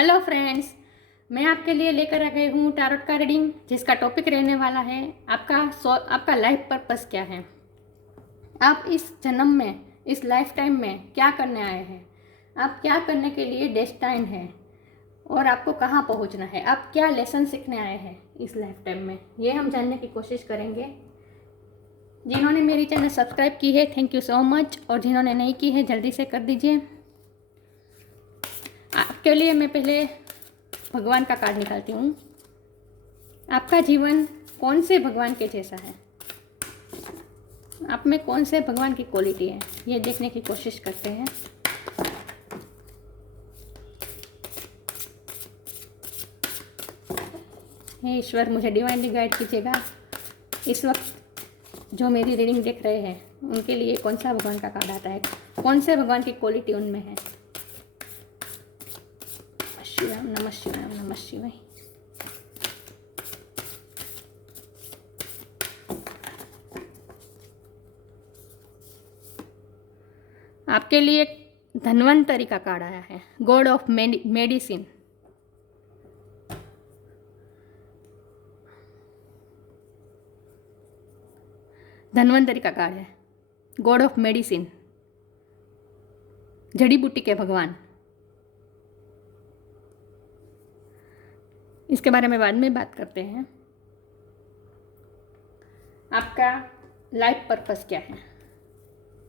Hello friends, मैं आपके लिए लेकर आ गई हूँ टारोट का रीडिंग, जिसका टॉपिक रहने वाला है आपका लाइफ पर्पस क्या है। आप इस जन्म में, इस लाइफ टाइम में क्या करने आए हैं, आप क्या करने के लिए डेस्टाइन है और आपको कहाँ पहुँचना है, आप क्या लेसन सीखने आए हैं इस लाइफ टाइम में, ये हम जानने की कोशिश करेंगे। जिन्होंने मेरी चैनल सब्सक्राइब की है, थैंक यू सो मच, और जिन्होंने नहीं की है जल्दी से कर दीजिए। आपके लिए मैं पहले भगवान का कार्ड निकालती हूँ। आपका जीवन कौन से भगवान के जैसा है, आप में कौन से भगवान की क्वालिटी है, ये देखने की कोशिश करते हैं। हे ईश्वर, मुझे डिवाइनली गाइड कीजिएगा। इस वक्त जो मेरी रीडिंग देख रहे हैं उनके लिए कौन सा भगवान का कार्ड आता है, कौन से भगवान की क्वालिटी उनमें है। शिवाय नमः शिवाय नमः शिवाय। आपके लिए धन्वंतरी का कार्ड आया है, गॉड ऑफ मेडिसिन। धन्वंतरी का कार्ड है, गॉड ऑफ मेडिसिन, जड़ी बूटी के भगवान। इसके बारे में बाद में बात करते हैं। आपका लाइफ पर्पस क्या है,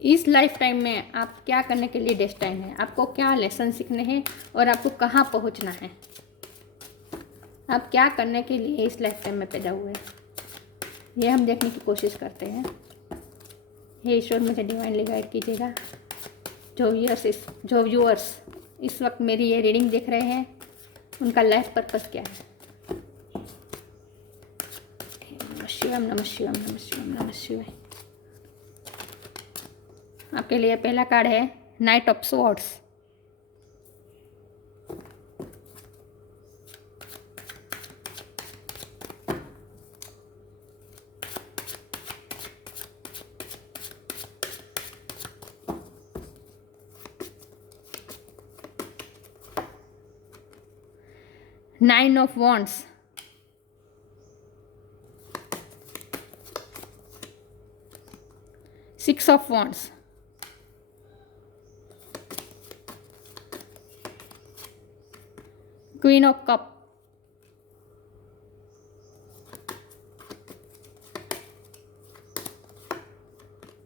इस लाइफ टाइम में आप क्या करने के लिए डेस्टाइन है, आपको क्या लेसन सीखने हैं और आपको कहाँ पहुँचना है, आप क्या करने के लिए इस लाइफ टाइम में पैदा हुए, ये हम देखने की कोशिश करते हैं। हे ईश्वर, मुझे डिवाइनली गाइड कीजिएगा। जो व्यूअर्स इस वक्त मेरी ये रीडिंग देख रहे हैं उनका लाइफ पर्पस क्या है। शिवम नमः शिवम नमः शिवम नमः शिवाय। आपके लिए पहला कार्ड है night of swords. Nine of wands. Six of wands. Queen of cup.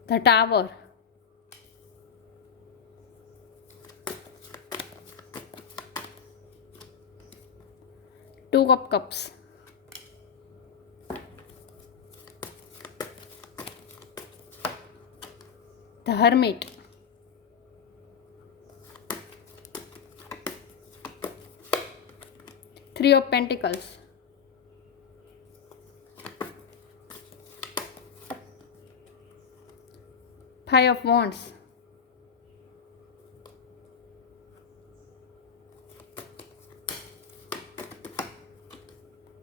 The tower. Two of cups. The hermit. Three of pentacles. Five of wands.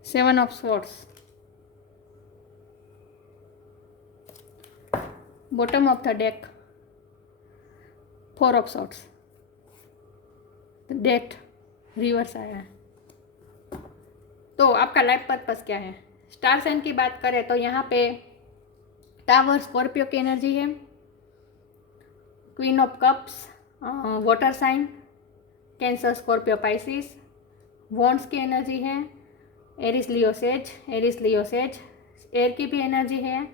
Seven of swords. Bottom of the deck, four of swords. Death reverse आया है। तो आपका life purpose क्या है। Star sign की बात करें तो यहाँ पे टावर स्कॉर्पियो की एनर्जी है। Queen of cups water sign, Cancer Scorpio Pisces. Wands की एनर्जी है एरिस लियो सेज। एयर की भी एनर्जी है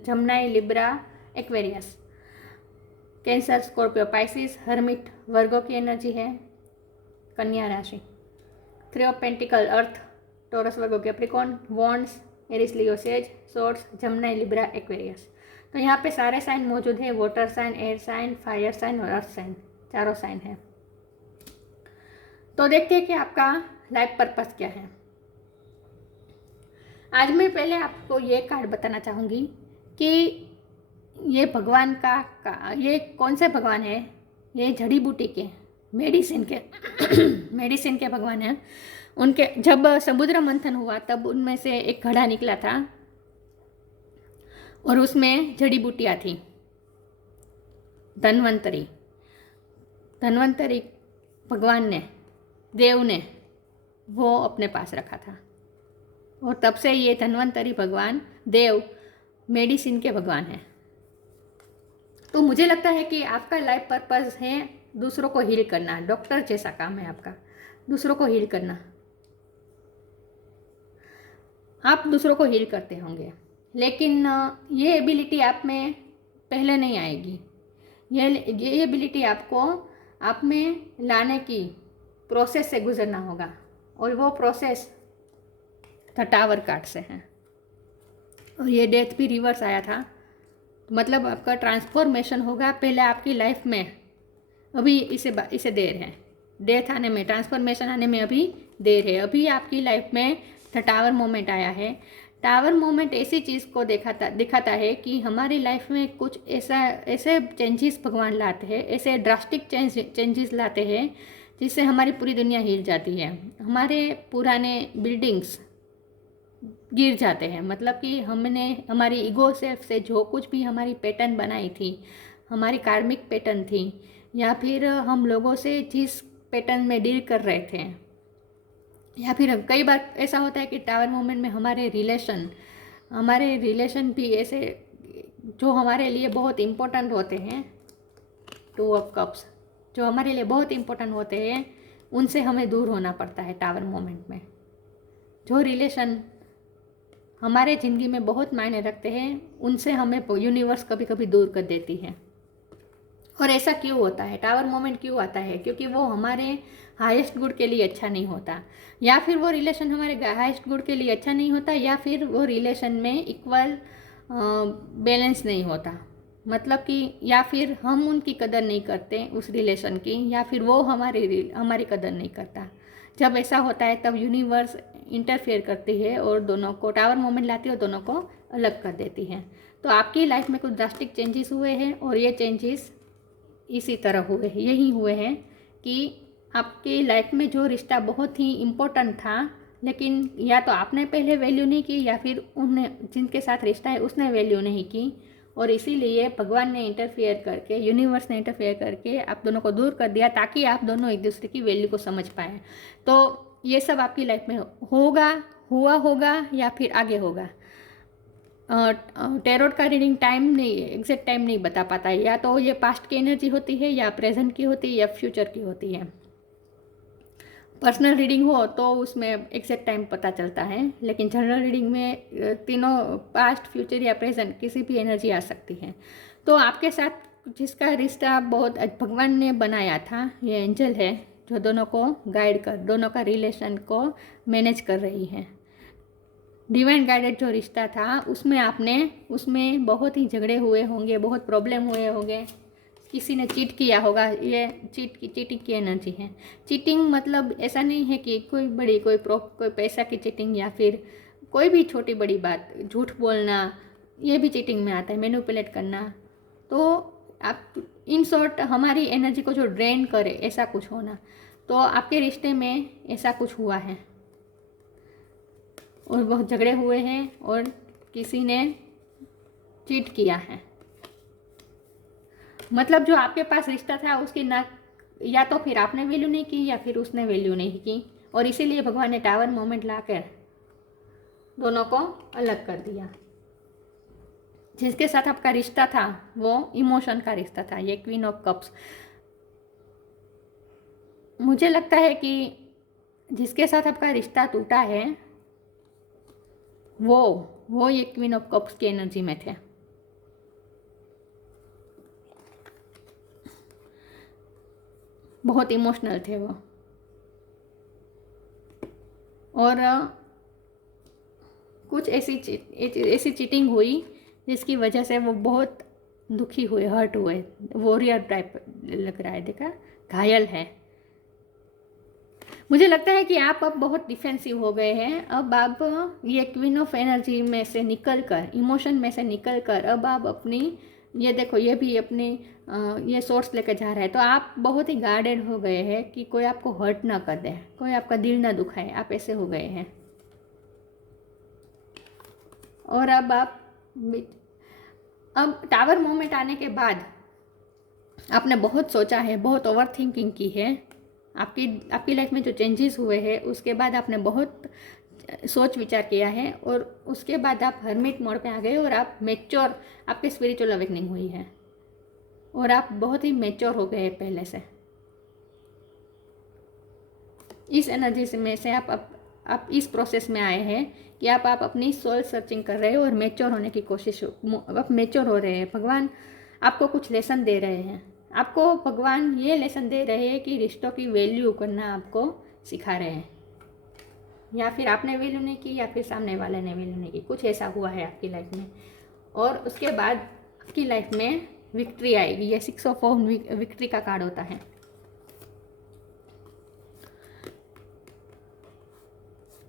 Gemini Libra Aquarius. Cancer Scorpio Pisces. Hermit Virgo की एनर्जी है, कन्या राशि। Three of pentacle earth, Taurus Virgo Capricorn. Wands Aries Leo सेज, सोर्स जमनाई लिब्रा एक्वेरियस। तो यहाँ पे सारे साइन मौजूद है, water sign, air sign, fire sign और अर्थ साइन, चारों साइन है। तो देखते हैं कि आपका लाइफ पर्पस क्या है। आज मैं पहले आपको ये कार्ड बताना चाहूँगी कि ये भगवान ये कौन से भगवान है। ये जड़ी बूटी के मेडिसिन के भगवान हैं। उनके जब समुद्र मंथन हुआ तब उनमें से एक घड़ा निकला था और उसमें जड़ी बूटियाँ थी। धन्वंतरी भगवान ने देव ने वो अपने पास रखा था। और तब से ये धन्वंतरी भगवान देव मेडिसिन के भगवान हैं। तो मुझे लगता है कि आपका लाइफ पर्पस है दूसरों को हील करना। डॉक्टर जैसा काम है आपका, दूसरों को हील करना। आप दूसरों को हील करते होंगे, लेकिन ये एबिलिटी आप में पहले नहीं आएगी। ये एबिलिटी आपको आप में लाने की प्रोसेस से गुजरना होगा, और वो प्रोसेस द टावर कार्ड से है। और ये डेथ भी रिवर्स आया था, मतलब आपका ट्रांसफॉर्मेशन होगा पहले आपकी लाइफ में। अभी इसे देर है, डेथ आने में, ट्रांसफॉर्मेशन आने में अभी देर है। अभी आपकी लाइफ में द टावर मोमेंट आया है। टावर मोमेंट ऐसी चीज़ को दिखाता है कि हमारी लाइफ में कुछ ऐसे चेंजेस भगवान लाते हैं, ऐसे ड्रास्टिक चेंजेस लाते हैं जिससे हमारी पूरी दुनिया हिल जाती है। हमारे पुराने बिल्डिंग्स गिर जाते हैं, मतलब कि हमने हमारी ईगो सेल्फ से जो कुछ भी हमारी पैटर्न बनाई थी, हमारी कार्मिक पैटर्न थी, या फिर हम लोगों से जिस पैटर्न में डील कर रहे थे, या फिर कई बार ऐसा होता है कि टावर मोमेंट में हमारे रिलेशन भी ऐसे जो हमारे लिए बहुत इम्पोर्टेंट होते हैं, 2 ऑफ कप्स जो हमारे लिए बहुत इम्पोर्टेंट होते हैं, उनसे हमें दूर होना पड़ता है टावर मोमेंट में। जो रिलेशन हमारे ज़िंदगी में बहुत मायने रखते हैं, उनसे हमें यूनिवर्स कभी कभी दूर कर देती है। और ऐसा क्यों होता है, टावर मोमेंट क्यों आता है? क्योंकि वो हमारे हाईएस्ट गुड के लिए अच्छा नहीं होता, या फिर वो रिलेशन हमारे हाईएस्ट गुड के लिए अच्छा नहीं होता, या फिर वो रिलेशन में इक्वल बैलेंस नहीं होता। मतलब कि या फिर हम उनकी कदर नहीं करते उस रिलेशन की, या फिर वो हमारी कदर नहीं करता। जब ऐसा होता है तब यूनिवर्स इंटरफेयर करती है और दोनों को, टावर मोमेंट लाती है और दोनों को अलग कर देती है। तो आपकी लाइफ में कुछ ड्रास्टिक चेंजेस हुए हैं, और ये चेंजेस इसी तरह हुए हैं, यही हुए हैं कि आपकी लाइफ में जो रिश्ता बहुत ही इम्पोर्टेंट था, लेकिन या तो आपने पहले वैल्यू नहीं की, या फिर उन्हें जिनके साथ रिश्ता है उसने वैल्यू नहीं की, और इसीलिए भगवान ने इंटरफेयर करके, यूनिवर्स ने इंटरफेयर करके आप दोनों को दूर कर दिया, ताकि आप दोनों एक दूसरे की वैल्यू को समझ पाएँ। तो ये सब आपकी लाइफ में हुआ होगा या फिर आगे होगा। टैरोट का रीडिंग टाइम नहीं, एग्जैक्ट टाइम नहीं बता पाता है, या तो ये पास्ट की एनर्जी होती है, या प्रेजेंट की होती है, या फ्यूचर की होती है। पर्सनल रीडिंग हो तो उसमें एग्जैक्ट टाइम पता चलता है, लेकिन जनरल रीडिंग में तीनों पास्ट, फ्यूचर या प्रेजेंट किसी भी एनर्जी आ सकती है। तो आपके साथ जिसका रिश्ता बहुत भगवान ने बनाया था, ये एंजल है जो दोनों को गाइड कर, दोनों का रिलेशन को मैनेज कर रही है। डिवाइन गाइडेड जो रिश्ता था उसमें बहुत ही झगड़े हुए होंगे, बहुत प्रॉब्लम हुए होंगे, किसी ने चीट किया होगा। ये चीटिंग की एनर्जी है। चीटिंग मतलब ऐसा नहीं है कि कोई पैसा की चीटिंग, या फिर कोई भी छोटी बड़ी बात, झूठ बोलना, ये भी चीटिंग में आता है, मैनिपुलेट करना। तो आप इन शॉर्ट हमारी एनर्जी को जो ड्रेन करे, ऐसा कुछ होना। तो आपके रिश्ते में ऐसा कुछ हुआ है, और बहुत झगड़े हुए हैं, और किसी ने चीट किया है। मतलब जो आपके पास रिश्ता था उसकी ना, या तो फिर आपने वैल्यू नहीं की, या फिर उसने वैल्यू नहीं की, और इसीलिए भगवान ने टावर मोमेंट लाकर दोनों को अलग कर दिया। जिसके साथ आपका रिश्ता था वो इमोशन का रिश्ता था, ये क्वीन ऑफ कप्स। मुझे लगता है कि जिसके साथ आपका रिश्ता टूटा है वो ये क्वीन ऑफ कप्स की एनर्जी में थे। बहुत इमोशनल थे वो, और कुछ ऐसी चीटिंग हुई जिसकी वजह से वो बहुत दुखी हुए, हर्ट हुए, वॉरियर टाइप लग रहा है, देखा, घायल है। मुझे लगता है कि आप अब बहुत डिफेंसिव हो गए हैं। अब आप ये क्वीन ऑफ एनर्जी में से निकल कर, इमोशन में से निकल कर, अब आप अपनी, ये देखो, ये भी अपनी ये सोर्स लेकर जा रहा है। तो आप बहुत ही गार्डेड हो गए हैं कि कोई आपको हर्ट ना कर दे, कोई आपका दिल ना दुखाए, आप ऐसे हो गए हैं। और अब टावर मोमेंट आने के बाद आपने बहुत सोचा है, बहुत ओवर थिंकिंग की है, आपकी लाइफ में जो चेंजेस हुए हैं उसके बाद आपने बहुत सोच विचार किया है और उसके बाद आप हर्मिट मोड पे आ गए और आप मेच्योर, आपकी स्पिरिचुअल अवेकनिंग हुई है और आप बहुत ही मेच्योर हो गए पहले से। इस एनर्जी से में से आप इस प्रोसेस में आए हैं कि आप अपनी सोल सर्चिंग कर रहे हो और मेच्योर होने की कोशिश, आप मेच्योर हो रहे हैं। भगवान आपको कुछ लेसन दे रहे हैं, आपको भगवान ये लेसन दे रहे हैं कि रिश्तों की वैल्यू करना आपको सिखा रहे हैं, या फिर आपने वैल्यू नहीं की या फिर सामने वाले ने वैल्यू नहीं की, कुछ ऐसा हुआ है आपकी लाइफ में। और उसके बाद आपकी लाइफ में विक्ट्री आएगी। ये 6 ऑफ विक्ट्री का कार्ड होता है।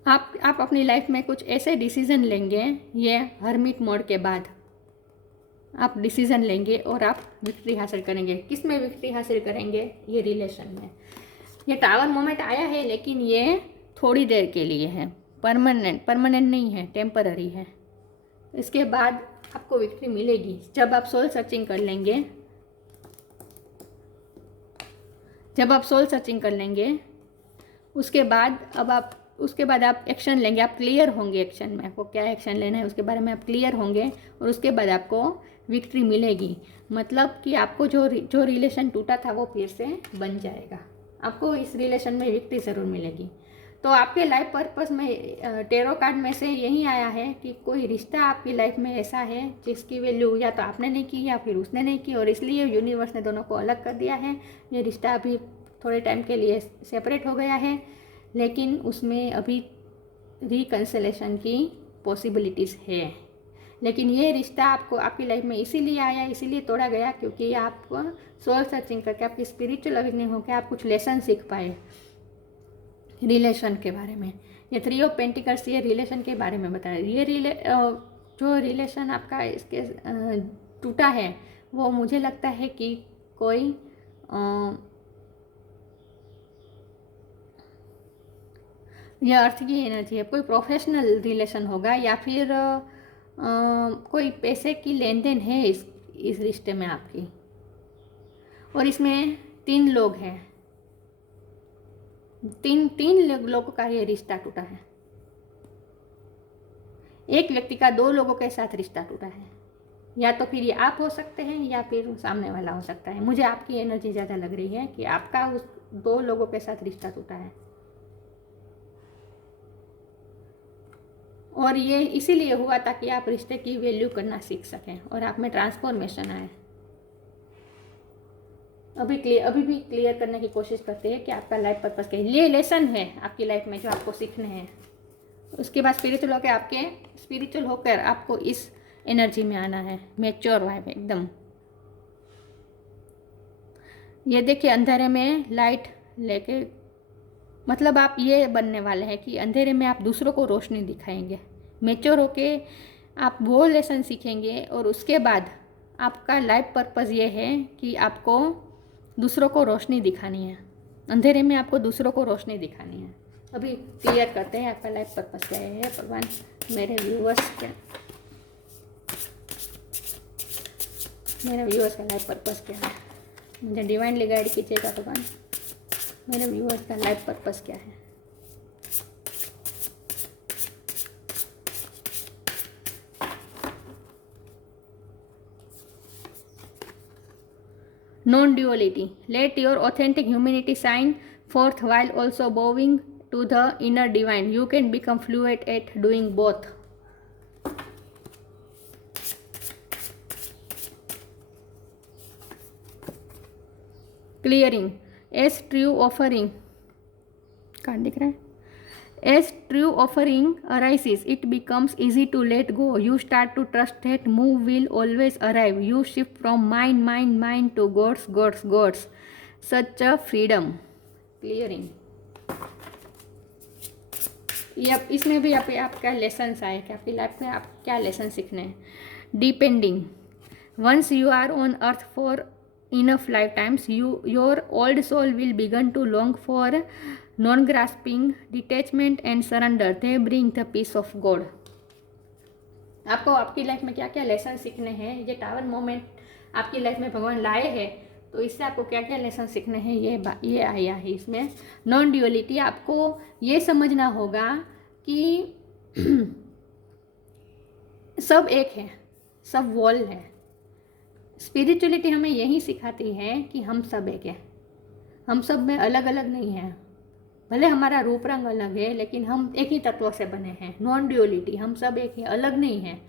आप अपनी लाइफ में कुछ ऐसे डिसीजन लेंगे, ये हर्मिट मोड के बाद आप डिसीजन लेंगे और आप विक्ट्री हासिल करेंगे। किस में विक्ट्री हासिल करेंगे? ये रिलेशन में। ये टावर मोमेंट आया है लेकिन ये थोड़ी देर के लिए है, परमानेंट नहीं है, टेम्पररी है। इसके बाद आपको विक्ट्री मिलेगी जब आप सोल सर्चिंग कर लेंगे। उसके बाद आप एक्शन लेंगे, आप क्लियर होंगे एक्शन में, आपको क्या एक्शन लेना है उसके बारे में आप क्लियर होंगे और उसके बाद आपको विक्ट्री मिलेगी। मतलब कि आपको जो रिलेशन टूटा था वो फिर से बन जाएगा, आपको इस रिलेशन में विक्ट्री ज़रूर मिलेगी। तो आपके लाइफ पर्पस में टेरो कार्ड में से यही आया है कि कोई रिश्ता आपकी लाइफ में ऐसा है जिसकी वैल्यू या तो आपने नहीं की या फिर उसने नहीं की, और इसलिए यूनिवर्स ने दोनों को अलग कर दिया है। ये रिश्ता अभी थोड़े टाइम के लिए सेपरेट हो गया है, लेकिन उसमें अभी रिकंसिलेशन की पॉसिबिलिटीज़ है। लेकिन ये रिश्ता आपकी लाइफ में इसीलिए आया, इसीलिए तोड़ा गया क्योंकि आप सोल सर्चिंग करके, आपकी स्पिरिचुअल अवेकनिंग होकर आप कुछ लेसन सीख पाए रिलेशन के बारे में। ये 3 ऑफ पेंटिकल्स ये रिलेशन के बारे में बताया। ये जो रिलेशन आपका इसके टूटा है वो मुझे लगता है कि कोई यह अर्थ की एनर्जी है, कोई प्रोफेशनल रिलेशन होगा या फिर कोई पैसे की लेन देन है इस रिश्ते में आपकी। और इसमें 3 लोग हैं, तीन लोगों का ये रिश्ता टूटा है। एक व्यक्ति का 2 लोगों के साथ रिश्ता टूटा है, या तो फिर ये आप हो सकते हैं या फिर सामने वाला हो सकता है। मुझे आपकी एनर्जी ज़्यादा लग रही है कि आपका उस 2 लोगों के साथ रिश्ता टूटा है, और ये इसीलिए हुआ ताकि आप रिश्ते की वैल्यू करना सीख सकें और आप में ट्रांसफॉर्मेशन आए। अभी भी क्लियर करने की कोशिश करते हैं कि आपका लाइफ पर्पस क्या है। ये लेसन है आपकी लाइफ में जो आपको सीखने हैं। उसके बाद स्पिरिचुअल होकर आपको इस एनर्जी में आना है, मैच्योर वाइब एकदम। ये देखिए, अंधेरे में लाइट लेके, मतलब आप ये बनने वाले हैं कि अंधेरे में आप दूसरों को रोशनी दिखाएंगे। मैच्योर होके आप वो लेसन सीखेंगे और उसके बाद आपका लाइफ पर्पस ये है कि आपको दूसरों को रोशनी दिखानी है। अंधेरे में आपको दूसरों को रोशनी दिखानी है। अभी क्लियर करते हैं आपका लाइफ पर्पस क्या है। भगवान, मेरे व्यूअर्स का लाइफ पर्पस क्या है, मुझे डिवाइनली गाइड कीजिएगा भगवान। मेरे व्यूअर्स का लाइफ पर्पस क्या है? Non-duality. Let your authentic humanity shine forth while also bowing to the inner divine. You can become fluent at doing both. Clearing. As true offering, card दिख रहा है, as true offering arises, it becomes easy to let go. You start to trust that move will always arrive. You shift from mind to God's. Such a freedom. Clearing. ये इसमें भी आपका lesson आए कि आपकी लाइफ में आप क्या लेसन सीखने हैं। Depending. Once you are on earth for enough lifetimes, your old soul will begin to long for non-grasping, detachment and surrender. They bring the peace of God. आपको आपकी लाइफ में क्या क्या लेसन सीखने हैं, ये टावर मोमेंट आपकी life में भगवान लाए हैं तो इससे आपको क्या क्या लेसन सीखने हैं ये आया है इसमें। नॉन ड्यूअलिटी, आपको ये समझना होगा कि सब एक है, सब वॉल है। स्पिरिचुअलिटी हमें यही सिखाती है कि हम सब एक है, हम सब में अलग अलग नहीं है। भले हमारा रूप रंग अलग है लेकिन हम एक ही तत्वों से बने हैं। नॉन ड्यूअलिटी, हम सब एक ही, अलग नहीं है।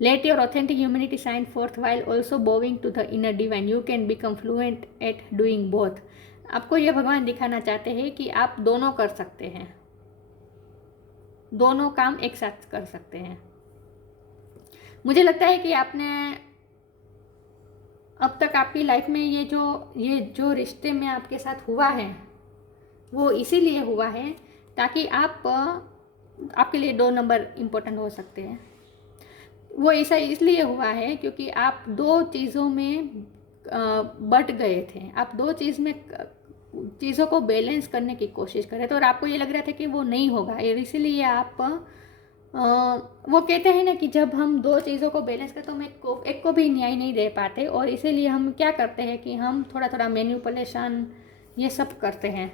Let your authentic humanity shine forth while also bowing to the inner divine. You can become fluent at doing both. आपको यह भगवान दिखाना चाहते हैं कि आप दोनों कर सकते हैं, दोनों काम एक साथ कर सकते हैं। मुझे लगता है कि आपने अब तक आपकी लाइफ में ये जो रिश्ते में आपके साथ हुआ है वो इसीलिए हुआ है ताकि आपके लिए 2 नंबर इम्पोर्टेंट हो सकते हैं। वो ऐसा इसलिए हुआ है क्योंकि आप 2 चीज़ों में बट गए थे। आप 2 चीज़ों को बैलेंस करने की कोशिश कर रहे थे और आपको ये लग रहा था कि वो नहीं होगा। इसीलिए आप वो कहते हैं ना कि जब हम 2 चीज़ों को बैलेंस करते तो हम एक को भी न्याय नहीं दे पाते, और इसीलिए हम क्या करते हैं कि हम थोड़ा थोड़ा मैनिपुलेशन ये सब करते हैं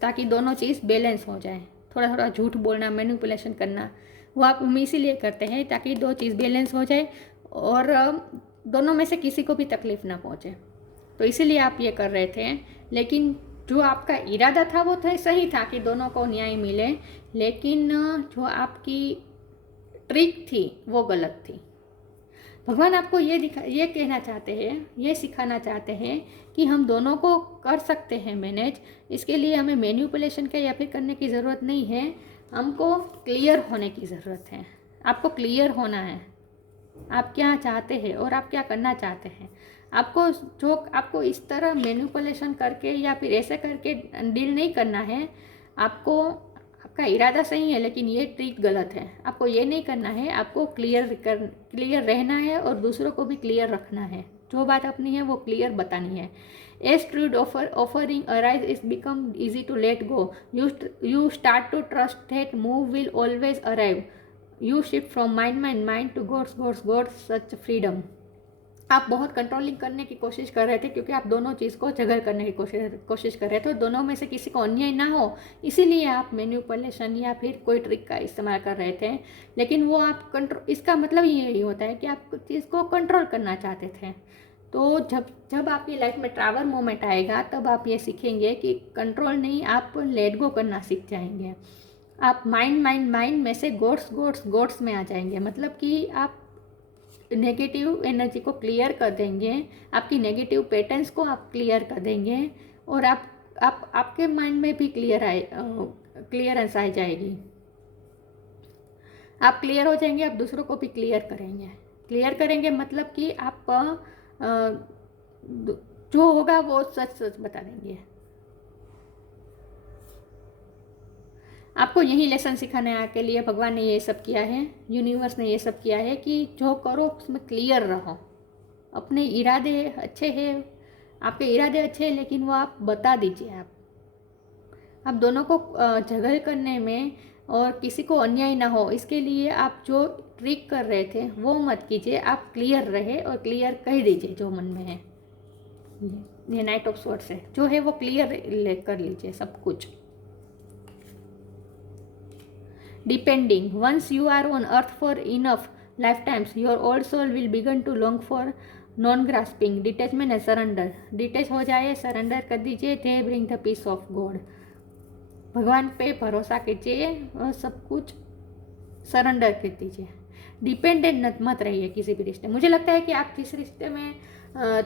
ताकि दोनों चीज़ बैलेंस हो जाए। थोड़ा थोड़ा झूठ बोलना, मैनिपुलेशन करना, वो हम इसीलिए करते हैं ताकि 2 चीज़ बैलेंस हो जाए और दोनों में से किसी को भी तकलीफ़ ना पहुँचे। तो इसीलिए आप ये कर रहे थे, लेकिन जो आपका इरादा था वो सही था कि दोनों को न्याय मिले, लेकिन जो आपकी ट्रिक थी वो गलत थी। भगवान आपको ये कहना चाहते हैं, ये सिखाना चाहते हैं कि हम दोनों को कर सकते हैं मैनेज। इसके लिए हमें मैनिपुलेशन का या फिर करने की ज़रूरत नहीं है, हमको क्लियर होने की ज़रूरत है। आपको क्लियर होना है आप क्या चाहते हैं और आप क्या करना चाहते हैं। आपको इस तरह मैनिपुलेशन करके या फिर ऐसे करके डील नहीं करना है। आपका इरादा सही है लेकिन ये ट्रिक गलत है। आपको ये नहीं करना है, आपको क्लियर रहना है और दूसरों को भी क्लियर रखना है। जो बात अपनी है वो क्लियर बतानी है। As truth offering arise, it becomes easy to let go. You start to trust that move will always arrive. You shift from mind to God's such freedom. आप बहुत कंट्रोलिंग करने की कोशिश कर रहे थे क्योंकि आप दोनों चीज़ को जगह करने की कोशिश कर रहे थे, दोनों में से किसी को अन्याय ना हो, इसीलिए आप मैनिपुलेशन या फिर कोई ट्रिक का इस्तेमाल कर रहे थे। लेकिन वो आप इसका मतलब यही होता है कि आप चीज़ को कंट्रोल करना चाहते थे। तो जब आपकी लाइफ में ट्रैवल मोमेंट आएगा तब आप ये सीखेंगे कि कंट्रोल नहीं, आप लेट गो करना सीख जाएंगे। आप माइंड में से गोड्स में आ जाएंगे। मतलब कि आप नेगेटिव एनर्जी को क्लियर कर देंगे, आपकी नेगेटिव पैटर्न्स को आप क्लियर कर देंगे और आपके माइंड में भी क्लियरेंस आ जाएगी। आप क्लियर हो जाएंगे, आप दूसरों को भी क्लियर करेंगे मतलब कि आप जो होगा वो सच बता देंगे। आपको यही लेसन सिखाने के लिए भगवान ने ये सब किया है, यूनिवर्स ने ये सब किया है कि जो करो उसमें क्लियर रहो। अपने इरादे अच्छे हैं, आपके इरादे अच्छे हैं, लेकिन वो आप बता दीजिए। आप दोनों को झगड़ करने में और किसी को अन्याय ना हो, इसके लिए आप जो ट्रिक कर रहे थे वो मत कीजिए। आप क्लियर रहे और क्लियर कह दीजिए जो मन में है। ये नाइट ऑफ स्वॉर्ड्स है जो है वो क्लियर कर लीजिए सब कुछ। Depending, once you are on earth for enough lifetimes, your old soul will begin to long for non-grasping, detachment and surrender. Detach हो जाए, सरेंडर कर दीजिए। They bring the peace of God. भगवान पे भरोसा कीजिए और सब कुछ सरेंडर कर दीजिए। डिपेंडेंट मत रहिए किसी भी रिश्ते। मुझे लगता है कि आप जिस रिश्ते में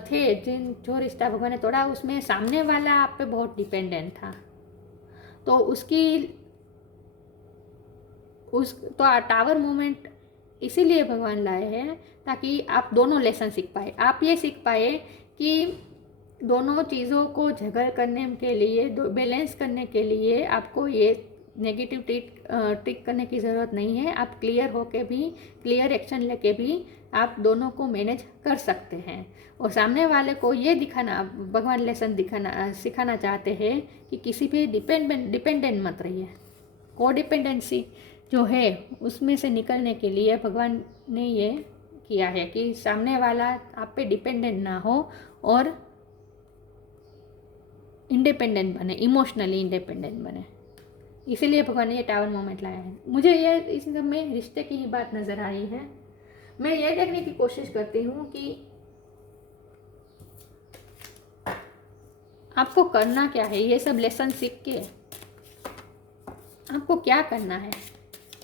थे, जो रिश्ता भगवान ने तोड़ा, उसमें सामने वाला आप पे बहुत डिपेंडेंट था, तो तो टावर मोमेंट इसीलिए भगवान लाए हैं ताकि आप दोनों लेसन सीख पाए। आप ये सीख पाए कि दोनों चीज़ों को झगड़ करने के लिए, बैलेंस करने के लिए आपको ये नेगेटिव ट्रिक करने की ज़रूरत नहीं है। आप क्लियर होके भी, क्लियर एक्शन लेके भी आप दोनों को मैनेज कर सकते हैं। और सामने वाले को ये भगवान लेसन सिखाना चाहते हैं कि किसी पे डिपेंडेंट मत रहिए। कोडिपेंडेंसी जो है उसमें से निकलने के लिए भगवान ने ये किया है कि सामने वाला आप पे डिपेंडेंट ना हो और इंडिपेंडेंट बने, इमोशनली इंडिपेंडेंट बने। इसीलिए भगवान ने ये टावर मोमेंट लाया है। मुझे ये इस सब में रिश्ते की ही बात नज़र आई है। मैं ये देखने की कोशिश करती हूँ कि आपको करना क्या है। ये सब लेसन सीख के आपको क्या करना है,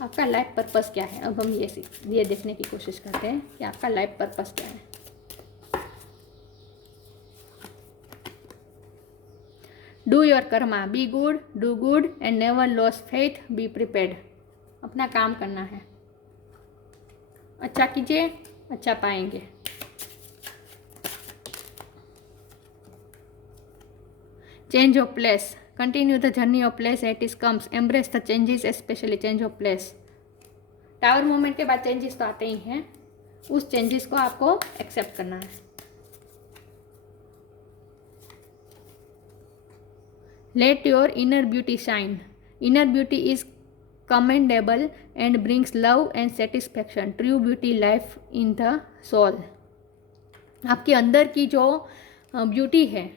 आपका लाइफ पर्पस क्या है। अब हम ये देखने की कोशिश करते हैं कि आपका लाइफ पर्पस क्या है। Do your Karma, be good, do good and never loss faith, be prepared. अपना काम करना है, अच्छा कीजिए, अच्छा पाएंगे। Change of place, continue the journey of place at is comes, embrace the changes, specially change of place. Tower movement के बाद चेंजेस तो आते ही हैं, उस चेंजेस को आपको एक्सेप्ट करना है। Let your inner beauty shine, inner beauty is commendable and brings love and satisfaction, true beauty life in the soul। आपके अंदर की जो ब्यूटी है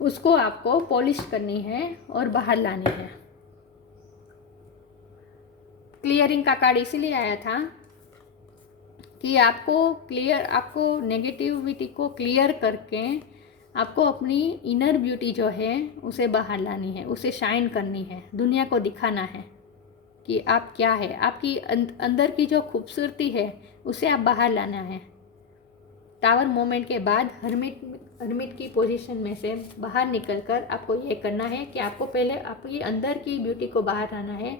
उसको आपको पॉलिश करनी है और बाहर लानी है। क्लियरिंग का कार्ड इसीलिए आया था कि आपको नेगेटिविटी को क्लियर करके आपको अपनी इनर ब्यूटी जो है उसे बाहर लानी है, उसे शाइन करनी है, दुनिया को दिखाना है कि आप क्या है। आपकी अंदर की जो खूबसूरती है उसे आप बाहर लाना है। टावर मोमेंट के बाद हर्मिट की पोजीशन में से बाहर निकलकर आपको ये करना है कि आपको पहले आपकी अंदर की ब्यूटी को बाहर लाना है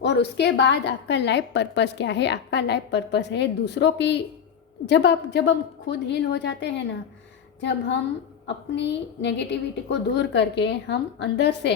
और उसके बाद आपका लाइफ पर्पस क्या है। आपका लाइफ पर्पस है दूसरों की, जब हम खुद हील हो जाते हैं ना, जब हम अपनी नेगेटिविटी को दूर करके हम अंदर से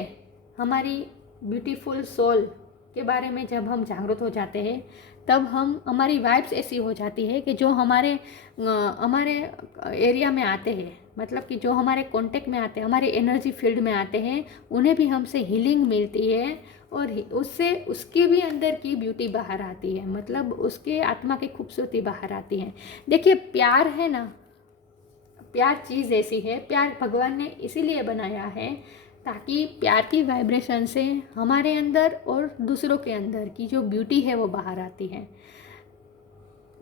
हमारी ब्यूटीफुल सोल के बारे में जब हम जागरूक हो जाते हैं, तब हमारी वाइब्स ऐसी हो जाती है कि जो हमारे एरिया में आते हैं, मतलब कि जो हमारे कांटेक्ट में आते हैं, हमारे एनर्जी फील्ड में आते हैं, उन्हें भी हमसे हीलिंग मिलती है और उससे उसके भी अंदर की ब्यूटी बाहर आती है, मतलब उसके आत्मा की खूबसूरती बाहर आती है। देखिए प्यार है ना, प्यार चीज़ ऐसी है, प्यार भगवान ने इसीलिए बनाया है ताकि प्यार की वाइब्रेशन से हमारे अंदर और दूसरों के अंदर की जो ब्यूटी है वो बाहर आती है।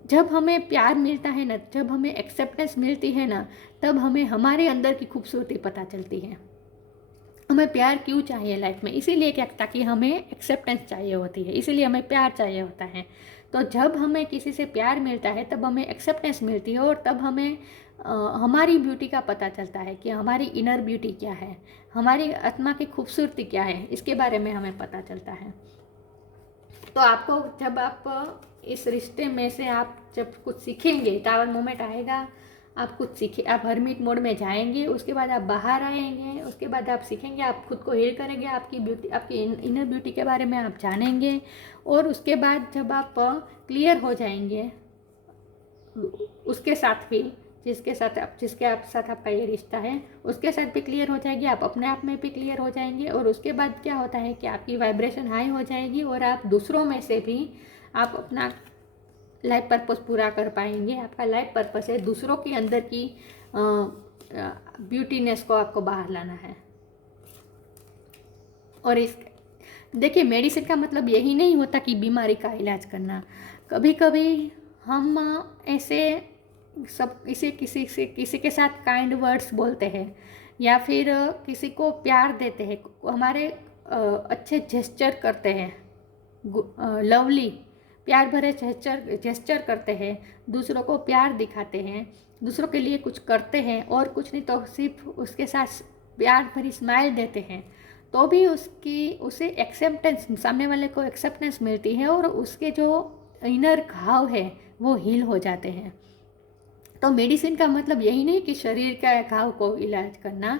जब हमें प्यार मिलता है ना, जब हमें एक्सेप्टेंस मिलती है ना, तब हमें हमारे अंदर की खूबसूरती पता चलती है। हमें प्यार क्यों चाहिए लाइफ में, इसीलिए क्या, ताकि हमें एक्सेप्टेंस चाहिए होती है, इसीलिए हमें प्यार चाहिए होता है। तो जब हमें किसी से प्यार मिलता है तब हमें एक्सेप्टेंस मिलती है और तब हमें हमारी ब्यूटी का पता चलता है कि हमारी इनर ब्यूटी क्या है, हमारी आत्मा की खूबसूरती क्या है, इसके बारे में हमें पता चलता है। तो आपको जब आप इस रिश्ते में से आप जब कुछ सीखेंगे, टावर मोमेंट आएगा, आप कुछ सीखे, आप हर्मिट मोड में जाएंगे, उसके बाद आप बाहर आएंगे, उसके बाद आप सीखेंगे, आप खुद को हील करेंगे, आपकी ब्यूटी, आपकी इनर ब्यूटी के बारे में आप जानेंगे। और उसके बाद जब आप क्लियर हो जाएंगे उसके साथ भी, जिसके साथ आपका ये रिश्ता है उसके साथ भी क्लियर हो जाएगी, आप अपने आप में भी क्लियर हो जाएंगे। और उसके बाद क्या होता है कि आपकी वाइब्रेशन हाई हो जाएगी और आप दूसरों में से भी आप अपना लाइफ पर्पस पूरा कर पाएंगे। आपका लाइफ पर्पस है दूसरों के अंदर की ब्यूटीनेस को आपको बाहर लाना है। और इस देखिए मेडिसिन का मतलब यही नहीं होता कि बीमारी का इलाज करना। कभी कभी हम ऐसे सब किसी के साथ काइंड वर्ड्स बोलते हैं या फिर किसी को प्यार देते हैं, हमारे अच्छे जेस्चर करते हैं, लवली प्यार भरे जेस्चर करते हैं, दूसरों को प्यार दिखाते हैं, दूसरों के लिए कुछ करते हैं और कुछ नहीं तो सिर्फ उसके साथ प्यार भरी स्माइल देते हैं, तो भी उसे एक्सेप्टेंस, सामने वाले को एक्सेप्टेंस मिलती है और उसके जो इनर घाव है वो हील हो जाते हैं। तो मेडिसिन का मतलब यही नहीं कि शरीर का घाव को इलाज करना,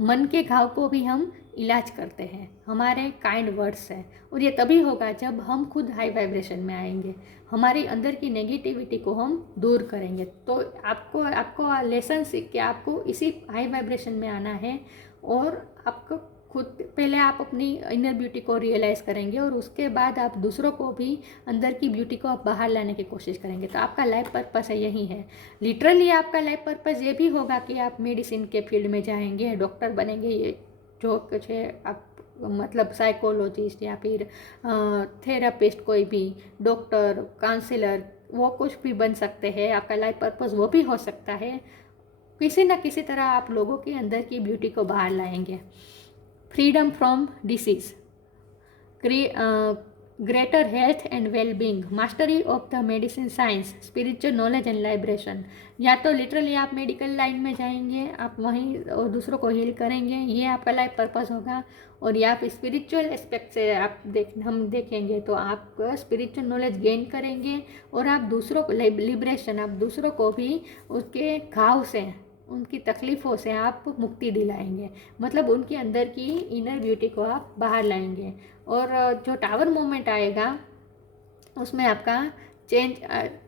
मन के घाव को भी हम इलाज करते हैं हमारे काइंड वर्ड्स से। और ये तभी होगा जब हम खुद हाई वाइब्रेशन में आएंगे, हमारी अंदर की नेगेटिविटी को हम दूर करेंगे। तो आपको लेसन सीख के आपको इसी हाई वाइब्रेशन में आना है और आपको खुद पहले आप अपनी इनर ब्यूटी को रियलाइज़ करेंगे और उसके बाद आप दूसरों को भी अंदर की ब्यूटी को आप बाहर लाने की कोशिश करेंगे। तो आपका लाइफ पर्पस है यही है। लिटरली आपका लाइफ पर्पस ये भी होगा कि आप मेडिसिन के फील्ड में जाएंगे, डॉक्टर बनेंगे, ये जो कुछ है आप मतलब साइकोलॉजिस्ट या फिर थेरापिस्ट, कोई भी डॉक्टर, काउंसलर, वो कुछ भी बन सकते हैं। आपका लाइफ पर्पस वो भी हो सकता है। किसी न किसी तरह आप लोगों के अंदर की ब्यूटी को बाहर लाएंगे। Freedom from disease, greater health and wellbeing, mastery of the medicine science, spiritual knowledge and liberation. या तो लिटरली आप मेडिकल लाइन में जाएंगे, आप वहीं और दूसरों को हील करेंगे, ये आपका लाइफ पर्पस होगा। और या फिर स्पिरिचुअल एस्पेक्ट से हम देखेंगे तो आप स्पिरिचुअल नॉलेज गेन करेंगे और आप दूसरों को लिबरेशन, आप दूसरों को भी उसके घाव से, उनकी तकलीफ़ों से आप मुक्ति दिलाएंगे। मतलब उनके अंदर की इनर ब्यूटी को आप बाहर लाएंगे। और जो टावर मोमेंट आएगा उसमें आपका चेंज,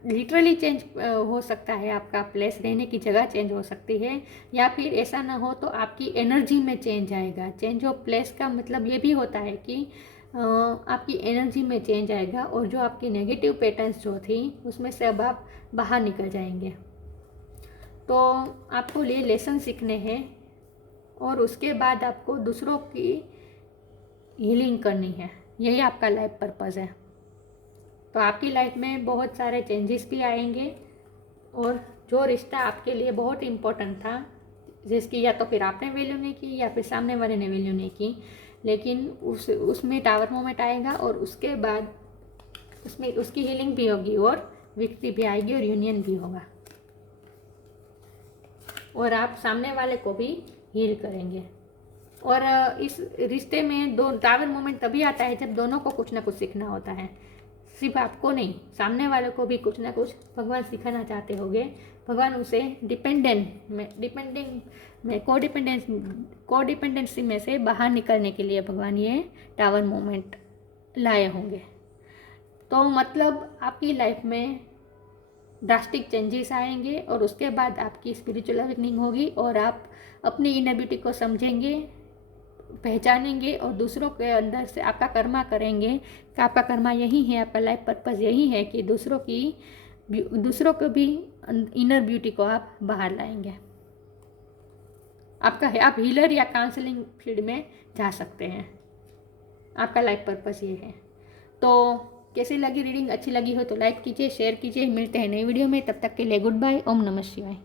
लिटरली चेंज हो सकता है। आपका प्लेस, रहने की जगह चेंज हो सकती है, या फिर ऐसा ना हो तो आपकी एनर्जी में चेंज आएगा। चेंज ऑफ प्लेस का मतलब ये भी होता है कि आपकी एनर्जी में चेंज आएगा और जो आपकी नेगेटिव पैटर्न्स जो थी उसमें से अब आप बाहर निकल जाएंगे। तो आपको ये लेसन सीखने हैं और उसके बाद आपको दूसरों की हीलिंग करनी है। यही आपका लाइफ पर्पस है। तो आपकी लाइफ में बहुत सारे चेंजेस भी आएंगे और जो रिश्ता आपके लिए बहुत इम्पोर्टेंट था, जिसकी या तो फिर आपने वैल्यू नहीं की या फिर सामने वाले ने वैल्यू नहीं की, लेकिन उसमें टावर मोमेंट आएगा और उसके बाद उसमें उसकी हीलिंग भी होगी और विक्ट्री भी आएगी और यूनियन भी होगा और आप सामने वाले को भी हील करेंगे। और इस रिश्ते में दो टावर मोमेंट तभी आता है जब दोनों को कुछ ना कुछ सीखना होता है। सिर्फ आपको नहीं, सामने वाले को भी कुछ ना कुछ भगवान सिखाना चाहते होंगे। भगवान उसे कोडिपेंडेंसी में से बाहर निकलने के लिए भगवान ये टावर मोमेंट लाए होंगे। तो मतलब आपकी लाइफ में ड्रास्टिक चेंजेस आएंगे और उसके बाद आपकी स्पिरिचुअल अवेकनिंग होगी और आप अपनी इनर ब्यूटी को समझेंगे, पहचानेंगे और दूसरों के अंदर से आपका कर्मा करेंगे कि आपका कर्मा यही है, आपका लाइफ पर्पस यही है कि दूसरों को भी इनर ब्यूटी को आप बाहर लाएंगे। आपका है, आप हीलर या काउंसलिंग फील्ड में जा सकते हैं। आपका लाइफ पर्पस ये है। तो कैसी लगी रीडिंग? अच्छी लगी हो तो लाइक कीजिए, शेयर कीजिए। मिलते हैं नई वीडियो में, तब तक के लिए गुड बाय। ओम नमः शिवाय।